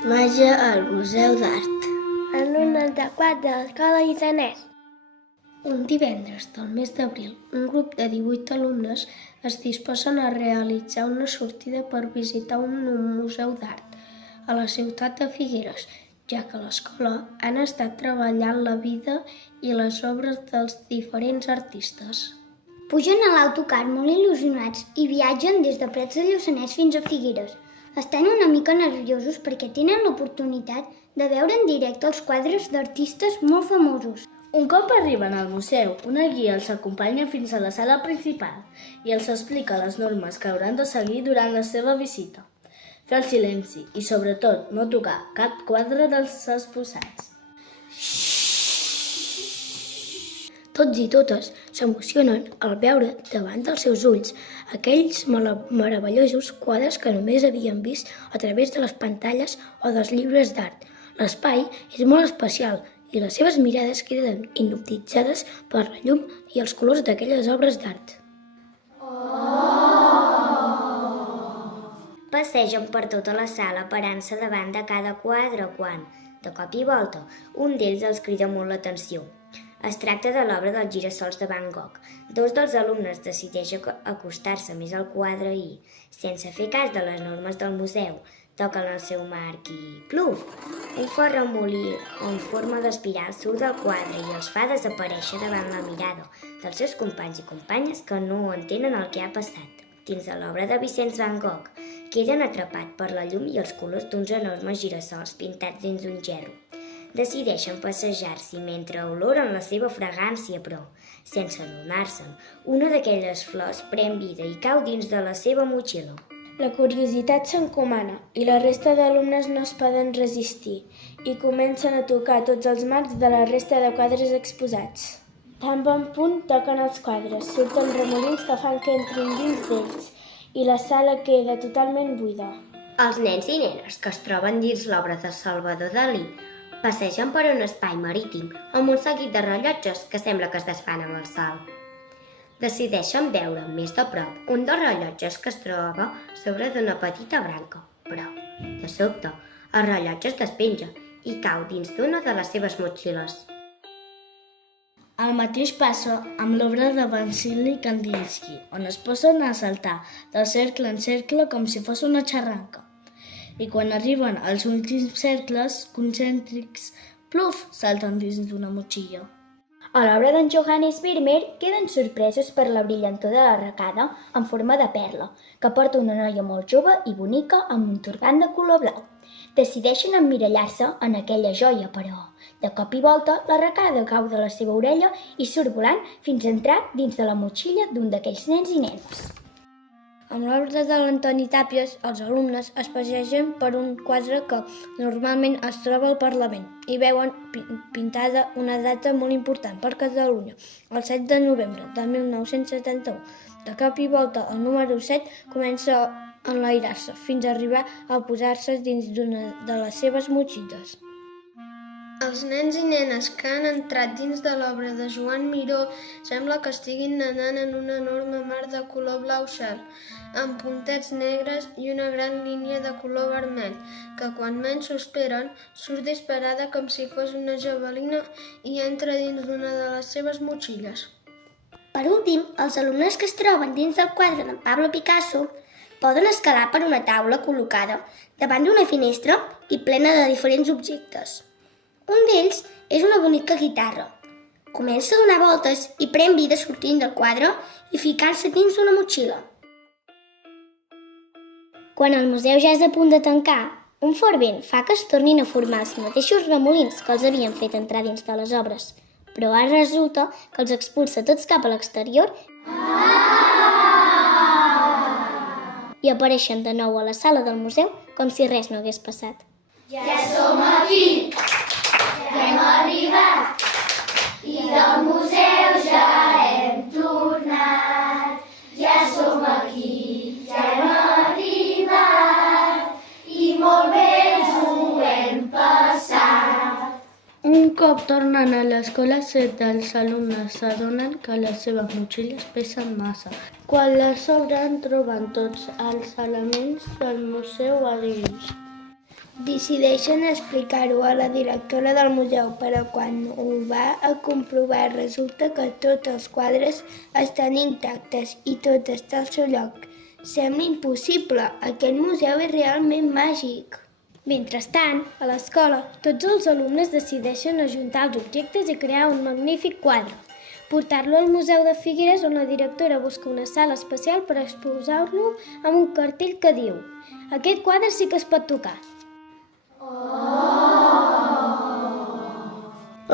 Màgia al Museu d'Art. Alumnes de 4 de l'Escola Lluçanès. Un divendres del mes d'abril, un grup de 18 alumnes es disposen a realitzar una sortida per visitar un museu d'art a la ciutat de Figueres, ja que a l'escola han estat treballant la vida i les obres dels diferents artistes. Pugen a l'autocar molt il·lusionats i viatgen des de Prats de Lluçanès fins a Figueres. Estan una mica nerviosos perquè tenen l'oportunitat de veure en directe els quadres d'artistes molt famosos. Un cop arriben al museu, una guia els acompanya fins a la sala principal i els explica les normes que hauran de seguir durant la seva visita. Fer el silenci i, sobretot, no tocar cap quadre dels exposats. Tots i totes s'emocionen al veure davant dels seus ulls aquells meravellosos quadres que només havien vist a través de les pantalles o dels llibres d'art. L'espai és molt especial i les seves mirades queden hipnotitzades per la llum i els colors d'aquelles obres d'art. Passegen per tota la sala parant-se davant de cada quadre quan, de cop i volta, un d'ells els crida molt l'atenció. Es tracta de l'obra dels girassols de Van Gogh. Dos dels alumnes decideixen acostar-se més al quadre i, sense fer cas de les normes del museu, toquen el seu marc i, pluf! Un fort remolí en forma d'espiral surt del quadre i els fa desaparèixer davant la mirada dels seus companys i companyes que no entenen el que ha passat. Dins de l'obra de Vicenç Van Gogh, queden atrapats per la llum i els colors d'uns enormes girassols pintats dins un gerro. Decideixen passejar-s'hi mentre oloren la seva fragància, però, sense adonar-se'n, una d'aquelles flors pren vida i cau dins de la seva motxilla. La curiositat s'encomana i la resta d'alumnes no es poden resistir i comencen a tocar tots els marcs de la resta de quadres exposats. Tan bon punt toquen els quadres, surten remolins que fan que entrin dins d'ells i la sala queda totalment buida. Els nens i nenes que es troben dins l'obra de Salvador Dalí passegen per un espai marítim amb un seguit de rellotges que sembla que es desfan amb el sol. Decideixen veure més de prop un dels rellotges que es troba sobre d'una petita branca, però, de sobte, el rellotge es despenja i cau dins d'una de les seves motxilles. El mateix passa amb l'obra de Vassili Kandinsky, on es posen a saltar de cercle en cercle com si fos una xarranca. I quan arriben als últims cercles concèntrics, pluf, salten dins d'una motxilla. A l'obra d'en Johannes Vermeer queden sorpresos per la brillantor de l'arracada en forma de perla, que porta una noia molt jove i bonica amb un turbant de color blau. Decideixen emmirallar-se en aquella joia, però, de cop i volta, l'arracada cau de la seva orella i surt volant fins a entrar dins de la motxilla d'un d'aquells nens i nenes. Amb l'obra de l'Antoni Tàpies, els alumnes es passegen per un quadre que normalment es troba al Parlament i veuen pintada una data molt important per Catalunya, el 7 de novembre de 1971. De cop i volta, el número 7 comença a enlairar-se fins a arribar a posar-se dins d'una de les seves motxilles. Els nens i nenes que han entrat dins de l'obra de Joan Miró sembla que estiguin nedant en un enorme mar de color blau cel, amb puntets negres i una gran línia de color vermell, que quan menys s'ho esperen, surt disparada com si fos una javelina i entra dins d'una de les seves motxilles. Per últim, els alumnes que es troben dins del quadre d'en Pablo Picasso poden escalar per una taula col·locada davant d'una finestra i plena de diferents objectes. Un d'ells és una bonica guitarra. Comença a donar voltes i pren vida sortint del quadre i ficant-se dins d'una motxilla. Quan el museu ja és a punt de tancar, un fort vent fa que es tornin a formar els mateixos remolins que els havien fet entrar dins de les obres, però ara resulta que els expulsa tots cap a l'exterior i apareixen de nou a la sala del museu com si res no hagués passat. Ja som aquí! Ja hem arribat i del museu ja hem tornat. Ja som aquí, ja hem arribat i molt bé ens ho hem passat. Un cop tornen a l'escola, 7 dels alumnes s'adonen que les seves motxilles pesen massa. Quan les obren, troben tots els elements del museu a dins. Decideixen explicar-ho a la directora del museu, però quan ho va a comprovar resulta que tots els quadres estan intactes i tot està al seu lloc. Sembla impossible, aquest museu és realment màgic. Mentrestant, a l'escola, tots els alumnes decideixen ajuntar els objectes i crear un magnífic quadre. Portar-lo al Museu de Figueres, on la directora busca una sala especial per exposar-lo amb un cartell que diu: aquest quadre sí que es pot tocar.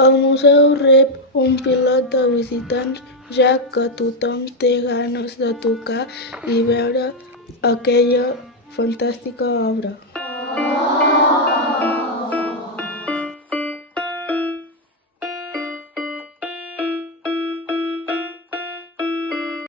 El museu rep un pilot de visitants, ja que tothom té ganes de tocar i veure aquella fantàstica obra.